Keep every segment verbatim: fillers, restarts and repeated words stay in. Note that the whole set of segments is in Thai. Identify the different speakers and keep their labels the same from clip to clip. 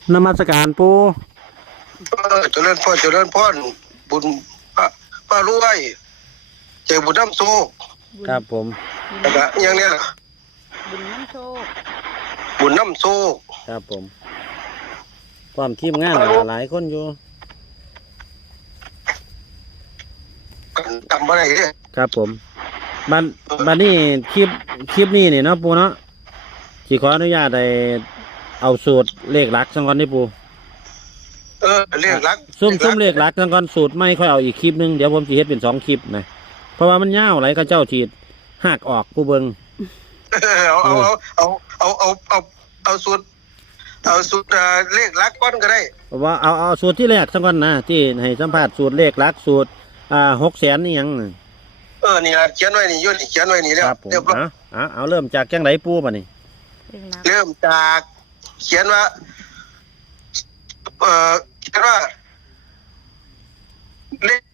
Speaker 1: นมัสการปู
Speaker 2: เออเจริญพรเจริญพรบุญป้าป้ารวยเจอบุญน้ำโซ
Speaker 1: ครับผม
Speaker 2: แล้วก็อย่างเนี้ย
Speaker 3: บุญน้ำโชค
Speaker 2: บุญน้ำโซ
Speaker 1: ครับผมความทีมงานหลายคนอยู่
Speaker 2: กันจำอะไรเนี่ย
Speaker 1: ครับผมบันบันนี้คลิปคลิปนี้นี่เนาะปูเนาะที่ขออนุญาตได้เอาสูตรเลขหลักสังก่อนนี่ปู
Speaker 2: เออเลขหลัก
Speaker 1: ซุ่มซุ่มเลขหลักสังก่อนสูตรไม่ค่อยเอาอีกคลิปนึงเดี๋ยวผมจะเฮ็ดเป็นสองคลิปนะเพราะว่ามันยาวไหลก็เจ้าฉีดหักออกปูเบิง
Speaker 2: เอาเอาเอาเอาเอาเอาเอาสูตรเอาสูตรเลขหลักก้อนก็ได้
Speaker 1: ว่าเอาเอาสูตรที่แรกสังก่อนนะที่ให้สัมภาษณ์สูตรเลขหลักสูตรอ่าหกแสนนี่ยัง
Speaker 2: เออนี่เขียนไว้นี่ยุ่นเขียนไว้นี่แล้ว
Speaker 1: เรียบร้อยเอาเอาเริ่มจากจังไหนปูป่ะนี่
Speaker 2: เริ่มจากเขียนว่าเอ่อเขียนว่าเลข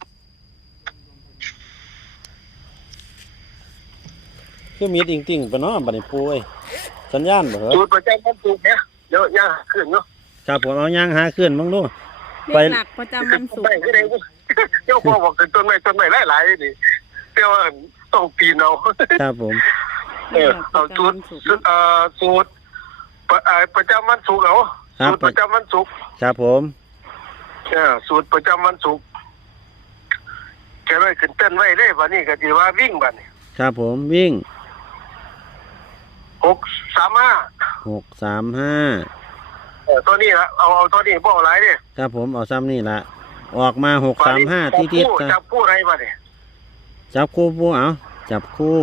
Speaker 1: คือมีดอิงติ่งไปเนาะบัดนี้ปูเอ้ยสัญญาณบ่เหรอ
Speaker 2: สูตรประจำวันศุกร์เนี่ยเดี๋ยวย่างขึ้นเนาะ
Speaker 1: ครับผมเอาย่างหาขึ้นบ้างดู
Speaker 3: ไปหลักประจำวันศุกร์
Speaker 2: เจ้าพ่อบอกเป็นต้นไม้ต้นไม้หลายๆนี่เจ้าต้องปีนเอา
Speaker 1: ครับผม
Speaker 2: เออเอาสูตรเอ่อสูตรประจำวันศุกร์เหรอสูตรประจำวันศุกร์
Speaker 1: ครับผม
Speaker 2: เออสูตรประจำวันศุกร์แกไว้ขึ้นเต้นไว้เลยวันนี้ก็ดีว่าวิ่งบัดนี้
Speaker 1: ครับผมวิ่ง
Speaker 2: หกสามห้า
Speaker 1: หกสามห้า
Speaker 2: เออตัวนี้ละเอาเอาตัวนี้บ่เอาหลายดิ
Speaker 1: ครับผมเอาซ้ำนี่ละออกมาหกสามห้าที่ติด
Speaker 2: จับคู่อะไรบัดนี้
Speaker 1: จับคู่ปูเอาจับคู่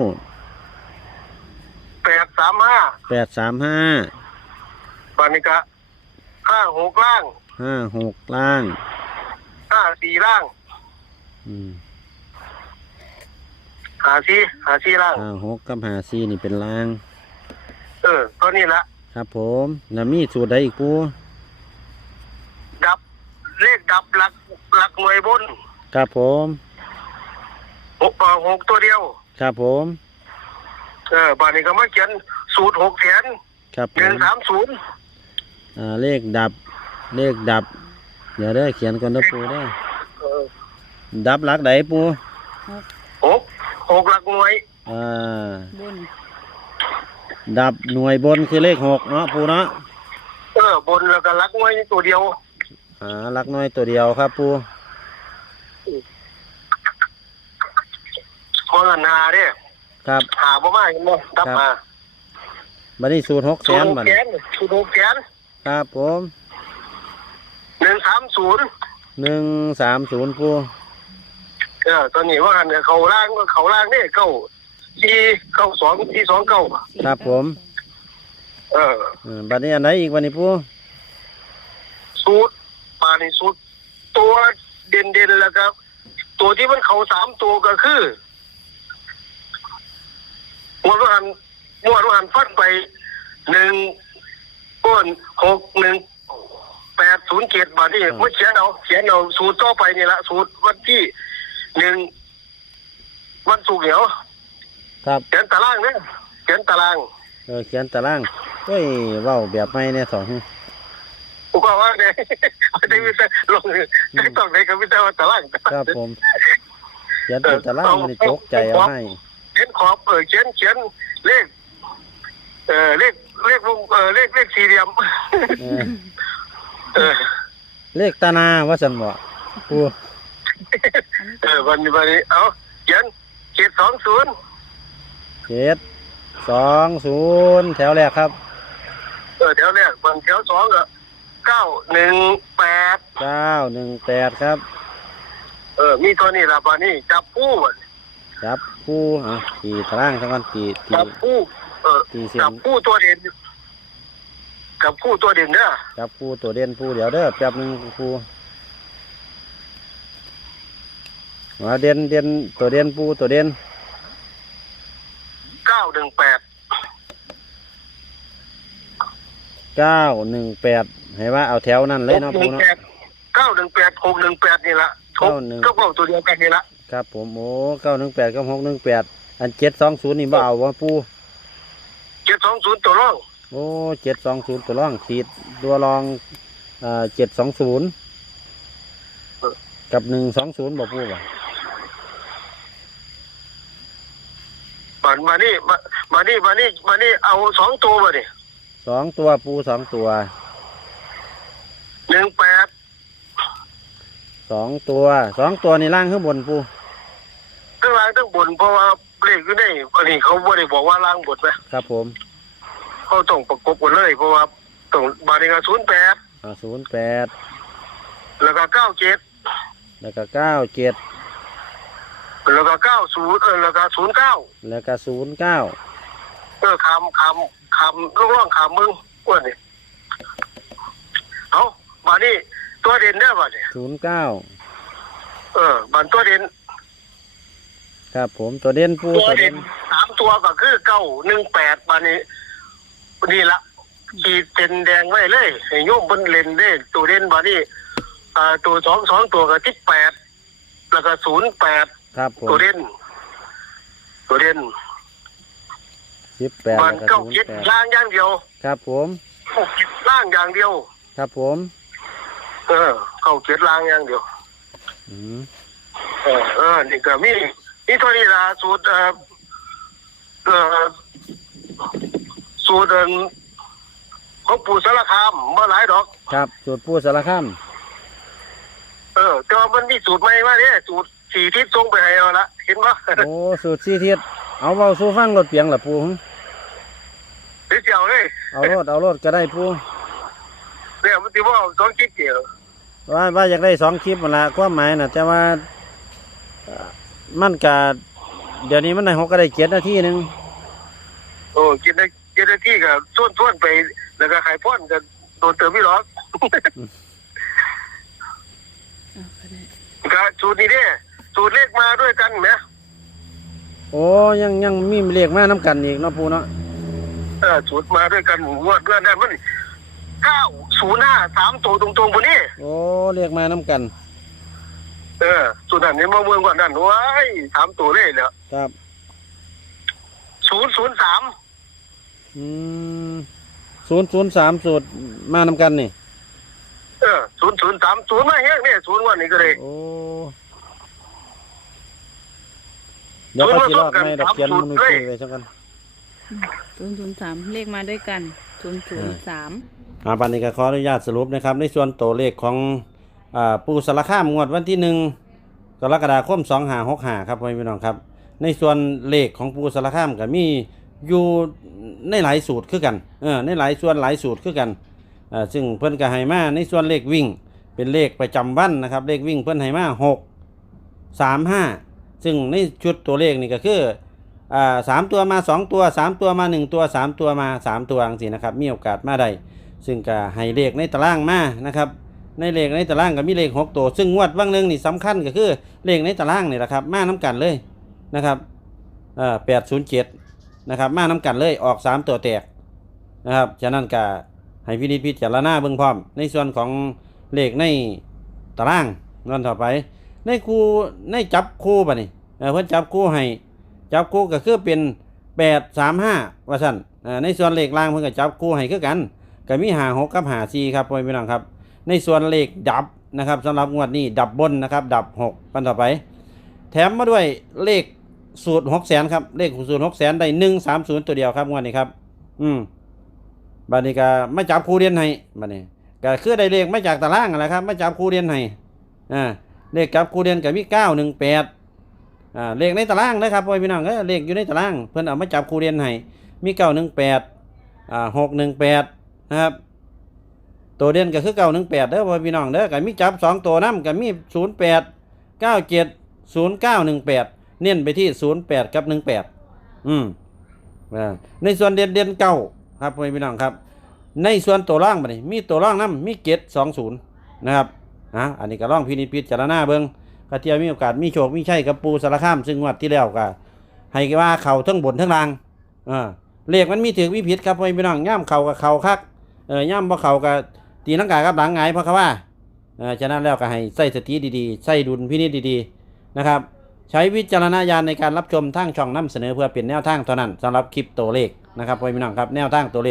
Speaker 2: แปดสามห้า
Speaker 1: แปดสามห้า
Speaker 2: บัดนี้ก็ห้าหกล่าง
Speaker 1: ห้าหกล่าง
Speaker 2: ห้าสี่ล่าง
Speaker 1: อืม
Speaker 2: หาสี่หาสี่ล่าง
Speaker 1: ห้าหกกับหาสี่นี่เป็นล่าง
Speaker 2: เออตัวนี้ละ
Speaker 1: ครับผมแล้วมีสูตรใดอีกปู
Speaker 2: ดับเลขดับหลักหลักหน่วยบน
Speaker 1: ครับผม
Speaker 2: หกหกตัวเดียว
Speaker 1: ครับผม
Speaker 2: เออบ้านนี้ก็มาเขียนสูตรหกแสน
Speaker 1: ครับ
Speaker 2: หนึ่งสามศูนย์
Speaker 1: อ่าเลขดับเลขดับเดี๋ยวได้เขียนก่อนนะปูได้ดับหลักไหนปู
Speaker 2: หกหกหลักหน่วย
Speaker 1: อ่าดับหน่วยบนคือเลขหกเนาะปูเนาะ
Speaker 2: เออบนแล้วก็หลักหน่วยตัวเดียว
Speaker 1: อ่าหลักหน่วยตัวเดียวครับปู
Speaker 2: พอเงินหาเด้
Speaker 1: ครับ
Speaker 2: หาบ่มาเห็นบ่ดับมา
Speaker 1: บัดนี้สูตรหกแสนบัดนี้
Speaker 2: สูตรหกแสน
Speaker 1: ครับผม
Speaker 2: หนึ่งสามศูนย์
Speaker 1: หนึ่งสามศูนย์ปู
Speaker 2: เออตอนนี้ว่าเนี่ยเขาล่างเขาล่างเนี่ยเก้าที่เก้าสองที่สองเก้า
Speaker 1: ครับผม
Speaker 2: เออ
Speaker 1: บัดนี้อันไหนอีกวันนี้ปู
Speaker 2: สูตรปานี่สูตรตัวเด่นเด่นแล้วครับตัวที่มันเขาสามตัวก็คือมวดหันมวดหันฟัดไปหนึ่งก้นหกหนึ่งแปดศูนย์เจ็ดบาทนี่ไม่เขียนเอาเขียนเอาสูตรต่อไปนี่ละสูตรวันที่หนึ่งวันศุกร์เหรอ
Speaker 1: ครับ
Speaker 2: เขียนตารางเนี่ยเขียนตาราง
Speaker 1: เออเขียนตารางเฮ้ยเว้าแบบไม่เนี่ยสอง
Speaker 2: กูก็ว่าเนี่ยได้วิจารลงได้ต้องได้กับวิจารตาราง
Speaker 1: ครับผมเขียนตารางมันจกใจเอาให้
Speaker 2: เขียนขอบเออเขียนเขียนเลขเออเลขเลขวงเออเลขเลขสี่เหลี่ยม
Speaker 1: เออเลขตานาว่าสันบ่ปู
Speaker 2: เออวันนี้วันนี้เอาเขียนเจ็ดสองศูนย์
Speaker 1: เจ็ดสองศูนย์แถวแรกครับ
Speaker 2: เออแถวแรกวันแถวสองก็เก้าหนึ่งแปด
Speaker 1: เก้าหนึ่งแปดครับ
Speaker 2: เออมีตัวนี้ละวันนี้จับคู่
Speaker 1: จับคู่อ่ะตีตารางทั้งวันตี
Speaker 2: จับคู่เออจับคู่ตัวเด่นจับคู่ตัวเด่นเด้อ
Speaker 1: จับคู่ตัวเด่นคู่เดี๋ยวเด้อแป๊บนึงคู่มาเด่นเด่นตัวเด่นปูตัวเด่น
Speaker 2: เก้าหนึ่งแปด
Speaker 1: เก้าหนึ่งแปดให้ว่าเอาแถวนั่นเลยเนาะปูเนาะ
Speaker 2: เก้าหนึ่งแปดหกหนึ่งแปดนี่ละเก้าหนึ่งก็บอกตัวเดียวกันนี่ละ
Speaker 1: ครับผมโอ้เก้าหนึ่งแปดกับหกหนึ่งแปดอันเจ็ดสองศูนย์นี่บ่เอาวะปู
Speaker 2: เจ็ดสองศูนย์ตัวร่อง
Speaker 1: โอ้เจ็ดสองศูนย์ตัวรองขีดตัวรองอ่าเจ็ดสองศูนย์กับหนึ่งสองศูนย์บอกปูบ่
Speaker 2: มามานี่มามานี่มานี่มานี่เอาสองตัวมาดิ
Speaker 1: สองตัวปูสองตัว
Speaker 2: หนึ่งแปด
Speaker 1: สองตัวสองตัวในล่างข้างบนปู
Speaker 2: ทั้งล่างทั้งบนเพราะว่าเลขอยู่ในอันนี้เขาไม่ได้บอกว่าล่างบนไหม
Speaker 1: ครับผม
Speaker 2: เขาต้องประกบกันเลยเพราะว่าต้องมาในงานศูนย์แปด
Speaker 1: อ่าศูนย์แปด
Speaker 2: แล้วก็เก้าเจ็ด
Speaker 1: แล้วก็เก้าเจ็ด
Speaker 2: แล้วก็เก้าศูนย์เออแล้วก็ศูนย์เก้า
Speaker 1: แล้วก็ศูนย์เก้า
Speaker 2: เออคำคำคำลูกร่องคำมึงว่านี่เอามานี่ตัวเด่นได้ป่ะเนี่ย
Speaker 1: ศูนย์เก้า
Speaker 2: เออบันตัวเด่น
Speaker 1: ครับผมตัวเด่นปู
Speaker 2: ตัว
Speaker 1: ตัว
Speaker 2: เด่
Speaker 1: เด่
Speaker 2: น
Speaker 1: น
Speaker 2: สามตัวก็คือเก้าหนึ่งแปดมานี่นี่ละขีดเต็นแดงไว้เลยให้โยมบนเลนได้ตัวเด่นมานี่อ่าตัวสองสองตัวก็ทิศแปดแล้วก็ศูนย์แปด
Speaker 1: ครับผม
Speaker 2: ตัวเด่นตัวเด่น
Speaker 1: สิบแปด
Speaker 2: มั
Speaker 1: แล้วก็
Speaker 2: นเก้า
Speaker 1: ศูน
Speaker 2: คิด
Speaker 1: ย์แปด
Speaker 2: ล่างอย่างเดียว
Speaker 1: ครับผม
Speaker 2: เก้าคิดล่างอย่างเดียว
Speaker 1: ครับผม
Speaker 2: เออเก้าคิดล่างอย่างเดียว
Speaker 1: อืม
Speaker 2: เออเออนี่ก็มีนี่เท่านี้ละสูตรเอ่อเอ่อสูตรเดินของปู่สารคามเมื่อหลายดอก
Speaker 1: ครับสูตรปูสารคาม
Speaker 2: เออแต่ว่ามันมีสูตรใหม่มาเนี่ยสูตรสี่ทิศทรงไปให้เอาละเห็นปะ
Speaker 1: โอ้สูตรสี่ทิศเอาเบาสู้ฟังรถเปียงล่ะปูหึ
Speaker 2: เดี๋ยวเจียวเลย
Speaker 1: เอารถเอารถก็ได้ปู
Speaker 2: เนี่ยมันถือว่าสองคิดเดียว
Speaker 1: ว่าว่าอยากได้สองคลิปมันละความหมายน่ะแต่ว่าเอ่อมันกะเดี๋ยวนี้มันได้หกก็ได้เจ็ดนาทีหนึง
Speaker 2: โอ้กินได้กินได้ที่กับส่วนส่วนๆไปแล้วก็ไข่พ่นกันโดนเติมไม่หรอก
Speaker 3: เอาก็ได้
Speaker 2: ก็สูตรนี้เด้สูตรเลขมาด้วยกันไหม
Speaker 1: โอ้ยังยังมีเลขมาน้ำกันอีกเนาะปูเนาะ
Speaker 2: เออสูตรมาด้วยกันงวดเพื่อนได้มันเก้าศูนย์ห้าสามตัวตรงๆพอนี้
Speaker 1: โอ้เลขมาน้ำกัน
Speaker 2: เออสูตรนั้นนี่มาเมืองก่อนนั่นว้ายสามตัวเลยเหรอ
Speaker 1: ครับ
Speaker 2: ศูนย์ศูนย์สาม
Speaker 1: อืมศูนย์ศูนย์สามสูตรมานำกันนี่
Speaker 2: เออศูนย์ศูนย์สามศูนย์มาแห้งเนี่ยศูนย์วันนี้ก็เลย
Speaker 1: โอ้เดี๋ยวเขาสิรอดไม่ดอกเขียนมันคุยไปสักกัน
Speaker 3: ศูนย์ศูนย์สามเลขมาด้วยกันศูนย์ศูนย์สาม
Speaker 1: อ่าปันนี้ก็ขออนุญาตสรุปนะครับ ในส่วนตัวเลขของอ่าปูสารคามงวดวันที่หนึ่งกรกฎาคมสองห้าหกห้าครับพ่อพี่น้องครับ ในส่วนเลขของปูสารคามก็มีอยู่ในหลายสูตรคือกันเออในหลายส่วนหลายสูตรคือกันอ่าซึ่งเพิ่นก็ให้มาในส่วนเลขวิ่งเป็นเลขประจำวันนะครับ เลขวิ่งเพิ่นให้มาหกสามห้าซึ่งในชุดตัวเลขนี่ก็คืออ่าสามตัวมาสองตัวสามตัวมาหนึ่งตัวสามตัวมาสามตัวจังซี่นะครับมีโอกาสมาได้ซึ่งก็ให้เลขในตารางมานะครับในเลขในตารางก็มีเลขหกตัวซึ่งงวดบางหนึงนี่สำคัญก็คือเลขในตารางนี่แหละครับมาน้กันเลยนะครับเอ่อแปดศูนย์เจ็ดนะครับมาน้กันเลยออกสามตัวแตกนะครับฉะนั้นก็ให้พินิจพิจารณาเบิ่งพร้อมในส่วนของเลขในตารางนั่นต่อไปในคู่ในจับคู่ป่ะนี่เออเพิ่นจับคู่ให้จับคู่ก็คือเป็นแปดสามห้าว่าซั่นเอ่อในส่วนเลขล่างเพิ่นก็จับคู่ให้คือกันก็มีห้าหกกับห้าสี่ครับพ่อพี่น้องครับในส่วนเลขดับนะครับสำหรับงวดนี้ดับบนนะครับดับหกกันต่อไปแถมมาด้วยเลขสูตรหกแสนครับเลขสูตรหกแสนได้หนึ่งสามศูนย์ตัวเดียวครับงวดนี้ครับอืมบัดนี้ก็มาจับคู่เรียนให้บัดนี้ก็คือได้เลขมาจากตารางนั่นแหละครับมาจับคู่เรียนให้อ่าเลขจับคู่เรียนก็มีเก้าหนึ่งแปดอ่าเลขในตารางนะครับพ่อพี่น้องเออเลขอยู่ในตารางเพิ่นเอามาจับคู่เรียนให้มีเก้าหนึ่งแปดอ่าหกหนึ่งแปดนะครับตัวเด่นก็คือเก้าหนึ่งแปดเด้อพ่อพี่น้องเด้อก็มีจับสองตัวน้ำก็มีศูนย์แปดเก้าเจ็ดศูนย์เก้าหนึ่งแปดเน้นไปที่ศูนย์แปดกับหนึ่งแปดอืมอ่าในส่วนเด่นเด่นเก้าครับพ่อพี่น้องครับในส่วนตัวร่างบัดนี้มีตัวร่างน้ำมีเจ็ดสองศูนย์นะครับอ่ะอันนี้ก็ร่องพินิจพิจารณาเบิ่งก็เที่ยวมีโอกาสมีโชคมีชัยกับปูสารคามซึ่งงวดที่แล้วก็ให้ว่าเข่าทั้งบนทั้งล่างอ่าเลขมันมีถือมีผิดครับพ่อพี่น้องย่ำเข่ากับเข่าคักเออย่ำบ่เข่ากับตีลังกากับหลังหงายเพราะเขาว่าเออฉะนั้นแล้วก็ให้ใส่สติดีๆใส่ดุลพินิจดีๆนะครับใช้วิจารณญาณในการรับชมทางช่องนำเสนอเพื่อเป็นแนวทางเท่านั้นสำหรับคลิปตัวเลขนะครับพ่อพี่น้องครับแนวทางตัวเลข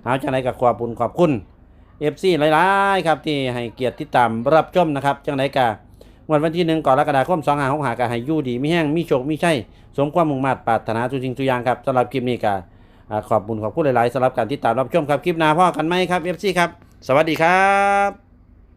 Speaker 1: เอาจังไดก็ขอบคุณขอบคุณ เอฟ ซี หลายๆครับที่ให้เกียรติติดตามรับชมนะครับจังไดก็วันวันที่หนึ่งกรกฎาคมสองห้าหกห้าก็ให้อยู่ดีมีแห้งมีโชคมีชัยสมความมุ่งมั่นปรารถนาทุกสิ่งทุกอย่างครับสำหรับคลิปนี้ก็อ่าขอบคุณขอบคุณหลายๆสำหรับการติดตามรับชมครับคลิปหน้าพ่อกันไหมครับ เอฟ ซี ครับสวัสดีครับ